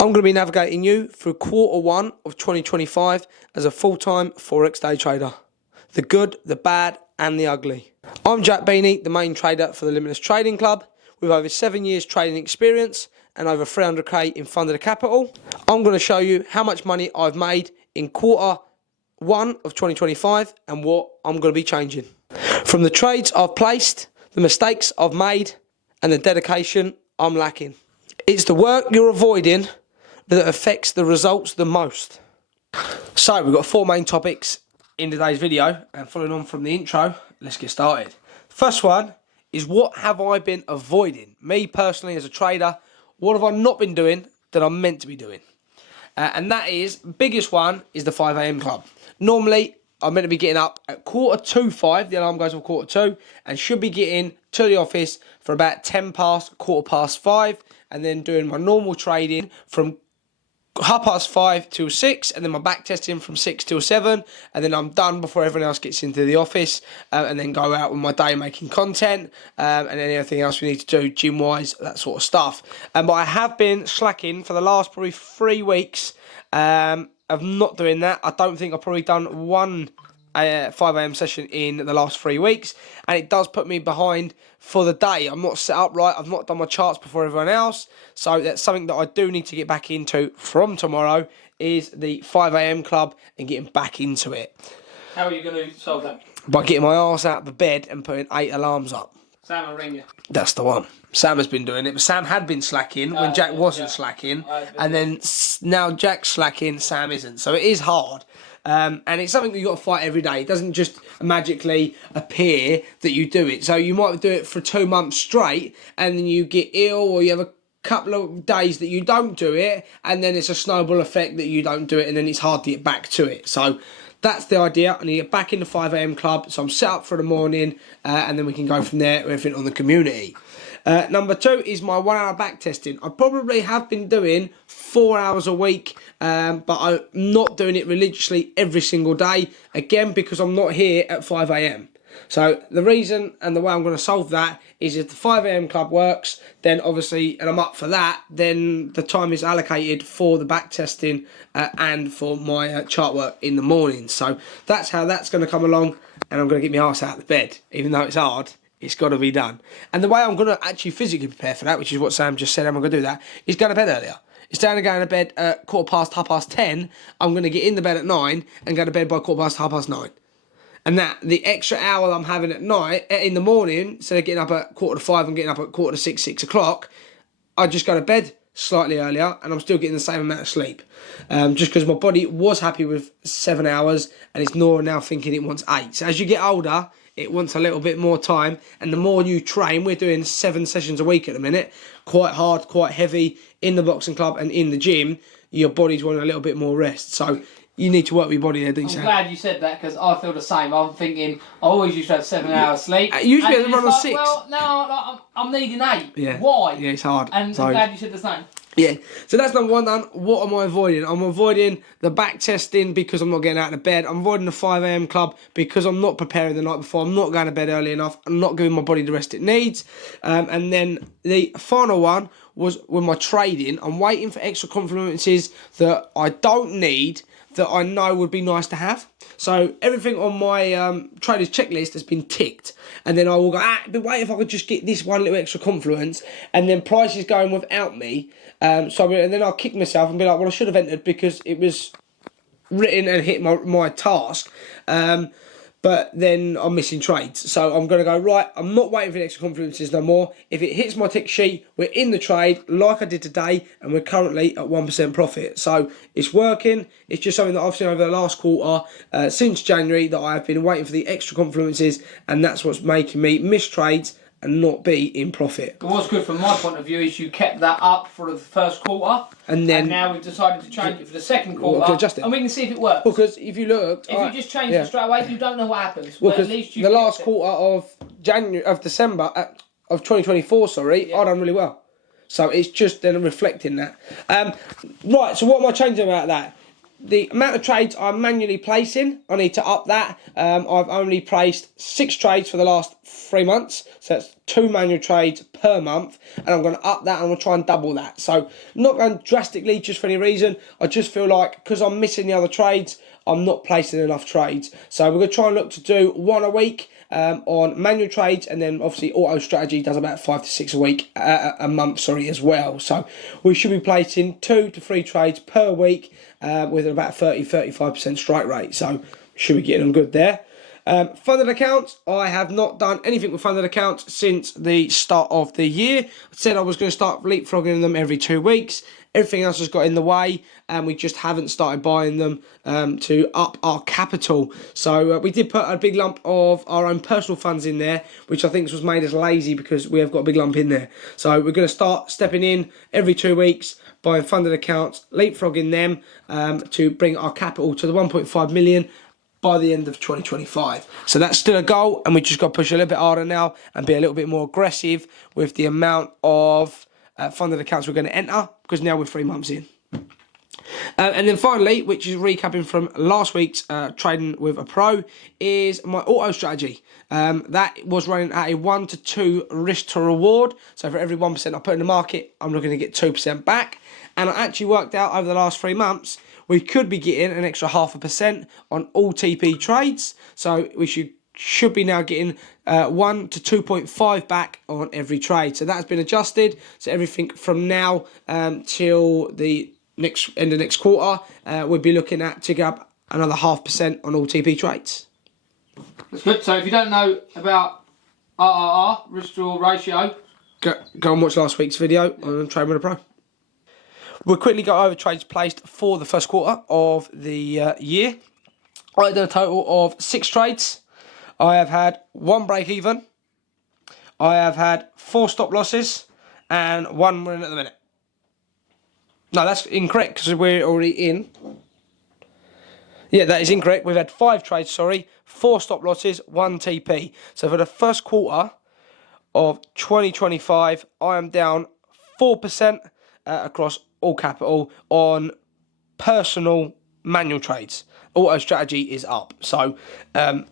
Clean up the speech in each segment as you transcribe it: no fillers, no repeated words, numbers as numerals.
I'm going to be navigating you through quarter one of 2025 as a full-time Forex day trader. The good, the bad and the ugly. I'm Jack Beanie, the main trader for the Limitless Trading Club with over 7 years trading experience and over 300k in funded capital. I'm going to show you how much money I've made in quarter one of 2025 and what I'm going to be changing. From the trades I've placed, the mistakes I've made and the dedication I'm lacking. It's the work you're avoiding that affects the results the most. So we've got 4 main topics in today's video, and following on from the intro, let's get started. First one is, what have I been avoiding? Me personally as a trader, what have I not been doing that I'm meant to be doing? And that is, biggest one is the 5 a.m. club. Normally, I'm meant to be getting up at 5:45, the alarm goes off 2:45, and should be getting to the office for about 10 past, 5:15, and then doing my normal trading from 5:30 till 6, and then my back testing from 6 till 7, and then I'm done before everyone else gets into the office, and then go out with my day making content, and anything else we need to do gym wise, that sort of stuff. But I have been slacking for the last probably 3 weeks of not doing that. I don't think I've probably done one 5 a.m. session in the last 3 weeks, and it does put me behind for the day. I'm not set up right, I've not done my charts before everyone else, so that's something that I do need to get back into from tomorrow, is the 5 a.m. club and getting back into it. How are you going to solve that? By getting my arse out of the bed and putting 8 alarms up. Sam will ring you. That's the one. Sam has been doing it, but Sam had been slacking when Jack wasn't slacking, and then now Jack's slacking, Sam isn't, so it is hard. And it's something that you've got to fight every day. It doesn't just magically appear that you do it. So you might do it for 2 months straight, and then you get ill, or you have a couple of days that you don't do it, and then it's a snowball effect that you don't do it, and then it's hard to get back to it. So that's the idea. I need to get back in the 5 a.m. club, so I'm set up for the morning, and then we can go from there with everything on the community. Number 2 is my 1 hour back testing. I probably have been doing 4 hours a week, but I'm not doing it religiously every single day, again because I'm not here at 5 a.m. So the reason and the way I'm going to solve that is, if the 5 a.m. club works, then obviously, and I'm up for that, then the time is allocated for the back testing and for my chart work in the morning. So that's how that's going to come along, and I'm going to get my arse out of the bed, even though it's hard. It's got to be done. And the way I'm going to actually physically prepare for that, which is what Sam just said, I'm going to do that, is go to bed earlier. Instead of going to bed at 10:15, I'm going to get in the bed at 9 and go to bed by 9:15. And that, the extra hour I'm having at night, in the morning, instead of getting up at 4:45 and getting up at 5:45, 6 o'clock, I just go to bed slightly earlier, and I'm still getting the same amount of sleep. Just because my body was happy with 7 hours, and it's now thinking it wants 8. So as you get older, it wants a little bit more time, and the more you train, we're doing 7 sessions a week at the minute, quite hard, quite heavy, in the boxing club and in the gym, your body's wanting a little bit more rest. So you need to work with your body there, don't you? I'm glad you said that, because I feel the same. I'm thinking, I always used to have 7 hours sleep. Usually I run on 6. Well, no, I'm needing 8. Yeah. Why? Yeah, it's hard. And So- I'm glad you said the same. Yeah, so that's number 1 done. What am I avoiding? I'm avoiding the back testing because I'm not getting out of bed. I'm avoiding the 5 a.m. club because I'm not preparing the night before. I'm not going to bed early enough. I'm not giving my body the rest it needs. And then the final one was with my trading. I'm waiting for extra confluences that I don't need, that I know would be nice to have. So everything on my traders checklist has been ticked, and then I will go, it'd be great if I could just get this one little extra confluence, and then price is going without me. And then I'll kick myself and be like, well, I should have entered because it was written and hit my task. But then I'm missing trades. So I'm going to go, right, I'm not waiting for the extra confluences no more. If it hits my tick sheet, we're in the trade like I did today, and we're currently at 1% profit. So it's working. It's just something that I've seen over the last quarter, since January, that I've been waiting for the extra confluences, and that's what's making me miss trades and not be in profit. But what's good from my point of view is you kept that up for the first quarter, and now we've decided to change it for the second quarter, can adjust it. and we can see if it works. Because if you look, if you just change it straight away, you don't know what happens. Well, but at least you the last quarter of December of 2024, I done really well. So it's just then reflecting that. Right, so what am I changing about that? the amount of trades I'm manually placing, I need to up that. I've only placed 6 trades for the last 3 months, so that's 2 manual trades per month, and I'm going to up that and I'm going to try and double that. So not going drastically just for any reason. I just feel like because I'm missing the other trades, I'm not placing enough trades. So we're going to try and look to do 1 a week on manual trades, and then obviously Auto Strategy does about 5 to 6 a week, a month, sorry, as well. So we should be placing 2 to 3 trades per week with about 30-35% strike rate. So should be getting them good there. Funded accounts, I have not done anything with funded accounts since the start of the year. I said I was going to start leapfrogging them every 2 weeks. Everything else has got in the way, and we just haven't started buying them to up our capital. So we did put a big lump of our own personal funds in there, which I think was made us lazy because we have got a big lump in there. So we're going to start stepping in every 2 weeks, buying funded accounts, leapfrogging them to bring our capital to the 1.5 million by the end of 2025. So that's still a goal, and we just got to push a little bit harder now and be a little bit more aggressive with the amount of funded accounts we're going to enter, because now we're 3 months in. And then finally, which is recapping from last week's trading with a pro, is my Auto Strategy. That was running at a 1 to 2 risk to reward. So for every 1% I put in the market, I'm looking to get 2% back. And I actually worked out over the last 3 months, we could be getting an extra 0.5% on all TP trades. So we should be now getting 1 to 2.5 back on every trade. So that's been adjusted. So everything from now till the end of next quarter, we'll be looking at to grab another 0.5% on all TP trades. That's good. So if you don't know about RRR, risk to reward ratio, go and watch last week's video on Trading with a Pro. We'll quickly go over trades placed for the first quarter of the year. I did a total of 6 trades. I have had 1 break even. I have had 4 stop losses and 1 win at the minute. No, that's incorrect because we're already in. Yeah, that is incorrect. We've had 5 trades, 4 stop losses, 1 TP. So for the first quarter of 2025, I am down 4% across all capital on personal manual trades. Auto Strategy is up. So,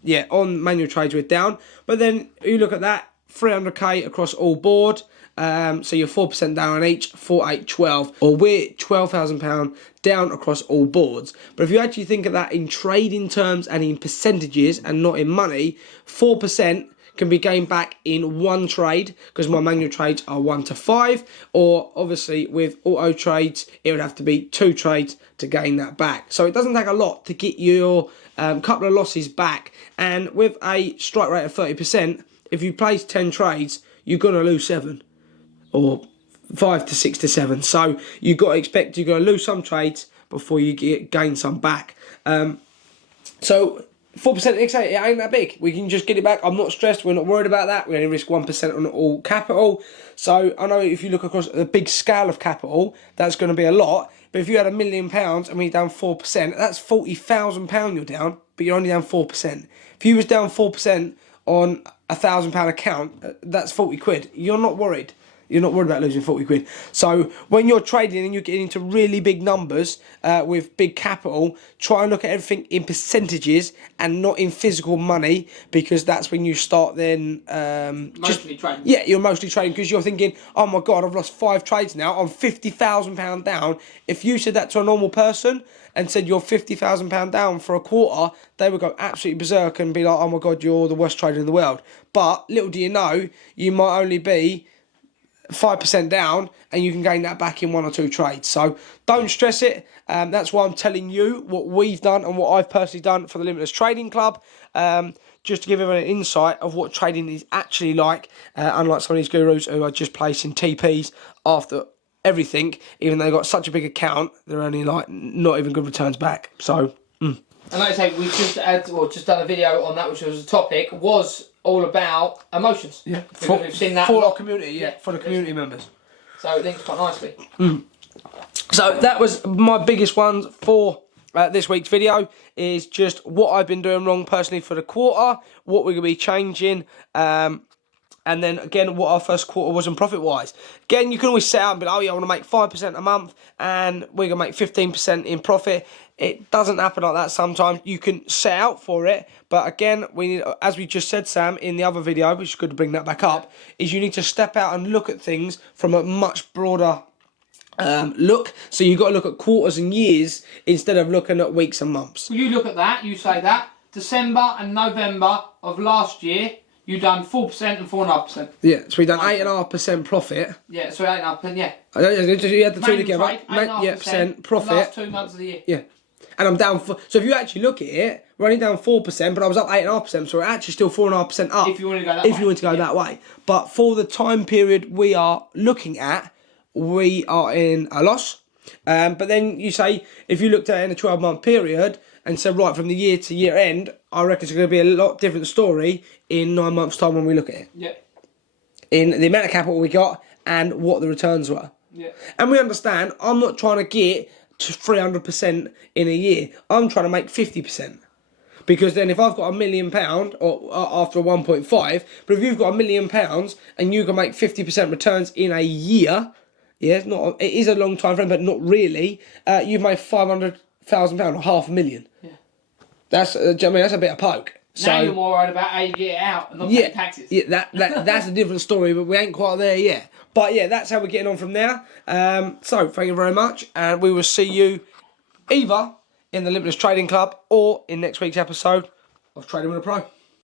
yeah, on manual trades we're down. But then you look at that, 300k across all board. So you're 4% down on each, 4, 8, 12. Or we're £12,000 down across all boards. But if you actually think of that in trading terms and in percentages and not in money, 4% can be gained back in 1 trade, because my manual trades are 1 to 5, or obviously with auto trades it would have to be 2 trades to gain that back. So it doesn't take a lot to get your couple of losses back, and with a strike rate of 30%, if you place 10 trades you're going to lose 7 or 5 to 6 to 7. So you've got to expect you're going to lose some trades before you gain some back. So 4% it ain't that big. We can just get it back. I'm not stressed. We're not worried about that. We only risk 1% on all capital. So I know if you look across the big scale of capital, that's going to be a lot. But if you had £1 million and we're down 4%, that's £40,000 you're down, but you're only down 4%. If you was down 4% on £1,000 account, that's 40 quid. You're not worried. You're not worried about losing 40 quid. So when you're trading and you're getting into really big numbers with big capital, try and look at everything in percentages and not in physical money, because that's when you start then... mostly trading. Yeah, you're mostly trading because you're thinking, oh my God, I've lost 5 trades now. I'm £50,000 down. If you said that to a normal person and said you're £50,000 down for a quarter, they would go absolutely berserk and be like, oh my God, you're the worst trader in the world. But little do you know, you might only be 5% down and you can gain that back in 1 or 2 trades. So don't stress it. That's why I'm telling you what we've done and what I've personally done for the Limitless Trading Club, just to give everyone an insight of what trading is actually like, unlike some of these gurus who are just placing TPs after everything. Even though they've got such a big account, they're only like not even good returns back. So and like I say, we just done a video on that, which was a topic, was all about emotions. Yeah, we've seen that for our community. Yeah, for the community members. So it links quite nicely. So that was my biggest ones for this week's video, is just what I've been doing wrong personally for the quarter, what we're going to be changing, and then again what our first quarter was in profit wise. Again, you can always set out and be like, oh yeah, I want to make 5% a month and we're going to make 15% in profit. It doesn't happen like that sometimes. You can set out for it, but again, we need, as we just said, Sam, in the other video, which is good to bring that back up, is you need to step out and look at things from a much broader look. So you've got to look at quarters and years instead of looking at weeks and months. Well, you look at that, you say that, December and November of last year, you done 4% and 4.5%. Yeah, so we done 8.5% profit. Yeah, so 8.5%, yeah. You had the two Main together. trade, 8.5% profit. the last 2 months of the year. Yeah. And I'm down. So if you actually look at it, we're only down 4%, but I was up 8.5%, so we're actually still 4.5% up. If you want to go that way. If you want to go that way. But for the time period we are looking at, we are in a loss. But then you say, if you looked at it in a 12-month period and said, right, from the year to year end, I reckon it's going to be a lot different story in 9 months' time when we look at it. Yeah. In the amount of capital we got and what the returns were. Yeah. And we understand, I'm not trying to get to 300% in a year. I'm trying to make 50%. Because then if I've got £1 million, or after 1.5, but if you've got £1 million and you can make 50% returns in a year, yeah, it is a long time frame, but not really, you've made £500,000 or £500,000. Yeah. That's that's a bit of poke. Now you're more worried about how you get it out and not paying taxes. Yeah, that's a different story, but we ain't quite there yet. But yeah, that's how we're getting on from there. So thank you very much, and we will see you either in the Limitless Trading Club or in next week's episode of Trading with a Pro.